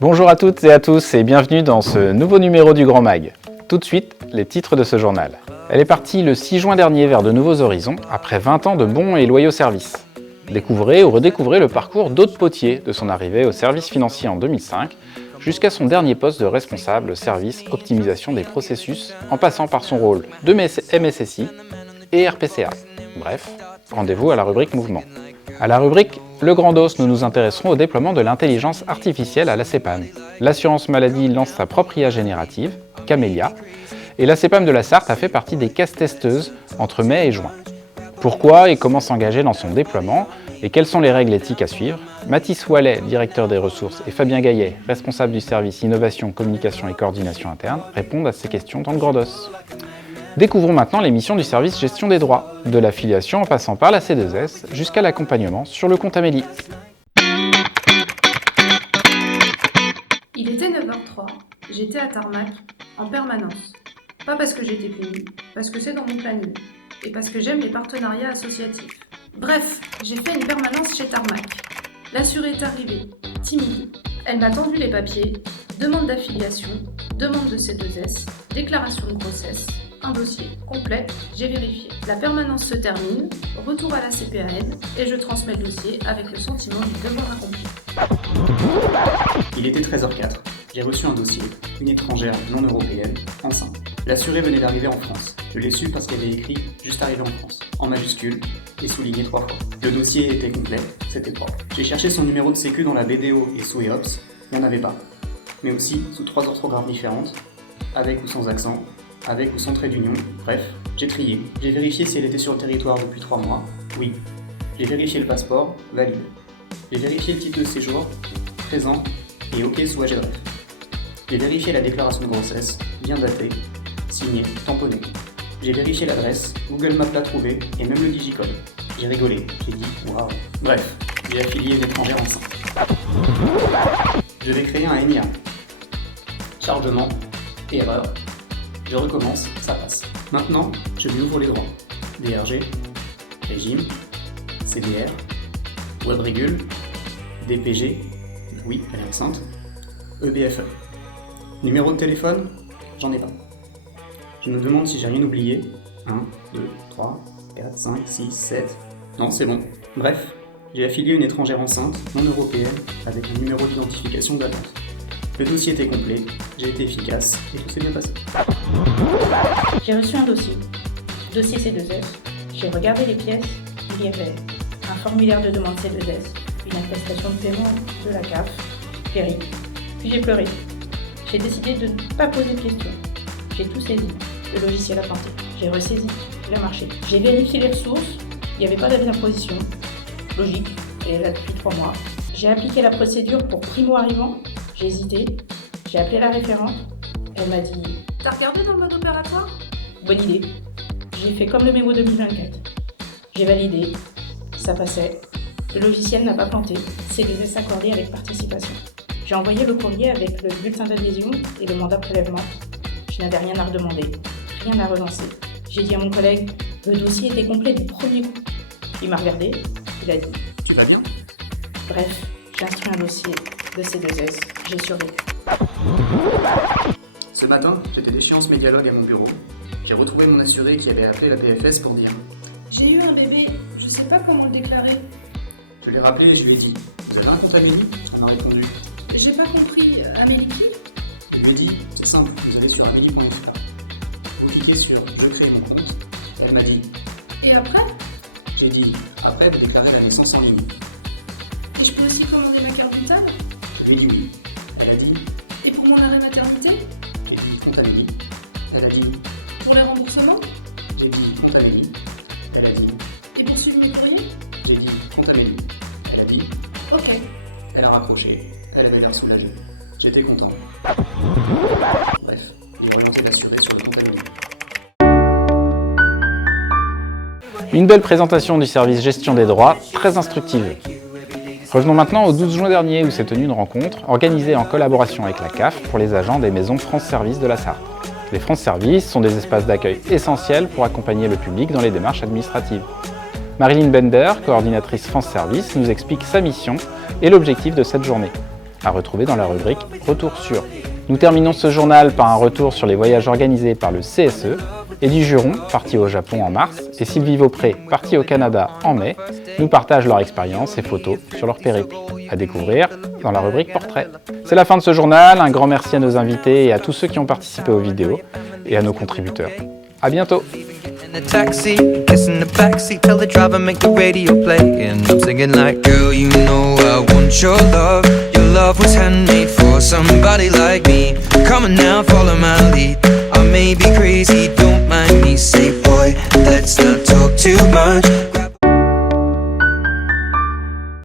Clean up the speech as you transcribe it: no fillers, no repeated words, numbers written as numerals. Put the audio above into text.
Bonjour à toutes et à tous et bienvenue dans ce nouveau numéro du Grand Mag. Tout de suite, les titres de ce journal. Elle est partie le 6 juin dernier vers de nouveaux horizons, après 20 ans de bons et loyaux services. Découvrez ou redécouvrez le parcours d'Aude Potier, de son arrivée au service financier en 2005, jusqu'à son dernier poste de responsable service optimisation des processus, en passant par son rôle de MSSI et RPCA. Bref, rendez-vous à la rubrique Mouvement. À la rubrique Le Grand Dos, nous nous intéresserons au déploiement de l'intelligence artificielle à la CEPAM. L'assurance maladie lance sa propre IA générative, Camélia, et la CEPAM de la Sarthe a fait partie des caisse-testeuses entre mai et juin. Pourquoi et comment s'engager dans son déploiement et quelles sont les règles éthiques à suivre? Mathis Wallet, directeur des ressources, et Fabien Gaillet, responsable du service innovation, communication et coordination interne, répondent à ces questions dans le Grand Dos. Découvrons maintenant les missions du service gestion des droits, de l'affiliation en passant par la C2S jusqu'à l'accompagnement sur le compte Amélie. Il était 9h03, j'étais à Tarmac, en permanence. Pas parce que j'étais pénible, parce que c'est dans mon planning, et parce que j'aime les partenariats associatifs. Bref, j'ai fait une permanence chez Tarmac. L'assurée est arrivée, timide. Elle m'a tendu les papiers, demande d'affiliation, demande de C2S, déclaration de grossesse, un dossier complet, j'ai vérifié. La permanence se termine, retour à la CPAN, et je transmets le dossier avec le sentiment du devoir accompli. Il était 13h04. J'ai reçu un dossier, une étrangère non européenne, enceinte. L'assurée venait d'arriver en France. Je l'ai su parce qu'elle avait écrit « Juste arrivé en France », en majuscule, et souligné 3 fois. Le dossier était complet, c'était propre. J'ai cherché son numéro de sécu dans la BDO et sous EOPS, il n'y en avait pas. Mais aussi sous 3 orthographes différentes, avec ou sans accent, avec ou sans trait d'union, bref, j'ai trié. J'ai vérifié si elle était sur le territoire depuis 3 mois, oui. J'ai vérifié le passeport, valide. J'ai vérifié le titre de séjour, présent, et OK sous AGREF. J'ai vérifié la déclaration de grossesse, bien datée, signée, tamponnée. J'ai vérifié l'adresse, Google Maps l'a trouvée, et même le digicode. J'ai rigolé, j'ai dit waouh. Bref, j'ai affilié une étrangère enceinte. Je vais créer un NIA. Chargement, erreur. Je recommence, ça passe. Maintenant, je lui ouvre les droits. DRG, régime, CDR, WebRégule, DPG, oui, elle est enceinte, EBFE. Numéro de téléphone, j'en ai pas. Je me demande si j'ai rien oublié. 1, 2, 3, 4, 5, 6, 7... Non, c'est bon. Bref, j'ai affilié une étrangère enceinte, non européenne, avec un numéro d'identification d'attente. Le dossier était complet, j'ai été efficace et tout s'est bien passé. J'ai reçu un dossier C2S. J'ai regardé les pièces, il y avait un formulaire de demande C2S, une attestation de paiement de la CAF, péri. Puis j'ai pleuré. J'ai décidé de ne pas poser de questions. J'ai tout saisi. Le logiciel a planté. J'ai ressaisi. Il a marché. J'ai vérifié les ressources. Il n'y avait pas d'avis d'imposition. Logique. Elle est là depuis 3 mois. J'ai appliqué la procédure pour primo-arrivant. J'ai hésité. J'ai appelé la référente. Elle m'a dit « T'as regardé dans le mode opératoire ? Bonne idée. » J'ai fait comme le mémo 2024. J'ai validé. Ça passait. Le logiciel n'a pas planté. C2S accordé avec participation. J'ai envoyé le courrier avec le bulletin d'adhésion et le mandat prélèvement. Je n'avais rien à redemander, rien à relancer. J'ai dit à mon collègue, le dossier était complet du premier coup. Il m'a regardé, il a dit « Tu vas bien ?» Bref, j'ai instruit un dossier de C2S, j'ai survécu. Ce matin, j'étais d'échéance médialogue à mon bureau. J'ai retrouvé mon assuré qui avait appelé la PFS pour dire « J'ai eu un bébé, je sais pas comment le déclarer. » Je l'ai rappelé et je lui ai dit « Vous avez un compte Amélie ?» Elle m'a répondu « J'ai pas compris, Amélie qui ? » Je lui ai dit « C'est simple, vous allez sur amélie.fr. Vous cliquez sur « Je crée mon compte » et elle m'a dit « Et après ?» J'ai dit « Après, vous déclarez la naissance en ligne. » Et je peux aussi commander ma carte vitale ? Je lui ai dit oui. Elle a dit Et pour mon arrêt maternité ? J'ai dit compte Amélie. Elle a dit Pour les remboursements ? j'ai dit compte Amélie. Elle a dit Et pour suivre mes courriers ? j'ai dit compte Amélie. Elle a dit Ok. elle a raccroché. Elle avait l'air soulagée. J'étais content. Bref, il est orienté d'assurer sur le compte Amélie. Une belle présentation du service gestion des droits, très instructive. Revenons maintenant au 12 juin dernier où s'est tenue une rencontre organisée en collaboration avec la CAF pour les agents des maisons France Service de la Sarthe. Les France Service sont des espaces d'accueil essentiels pour accompagner le public dans les démarches administratives. Marilyn Bender, coordinatrice France Service, nous explique sa mission et l'objectif de cette journée. à retrouver dans la rubrique Retour sur. Nous terminons ce journal par un retour sur les voyages organisés par le CSE. Eddie Juron, parti au Japon en mars, et Sylvie Vaupré, parti au Canada en mai, nous partagent leur expérience et photos sur leur périple. À découvrir dans la rubrique Portrait. C'est la fin de ce journal, un grand merci à nos invités et à tous ceux qui ont participé aux vidéos, et à nos contributeurs. À bientôt! In a taxi, kissing the backseat, tell the driver make the radio play, and I'm singing like, girl, you know I want your love. Your love was handmade for somebody like me. Come on now, follow my lead. I may be crazy, don't mind me. Say, boy, let's not talk too much.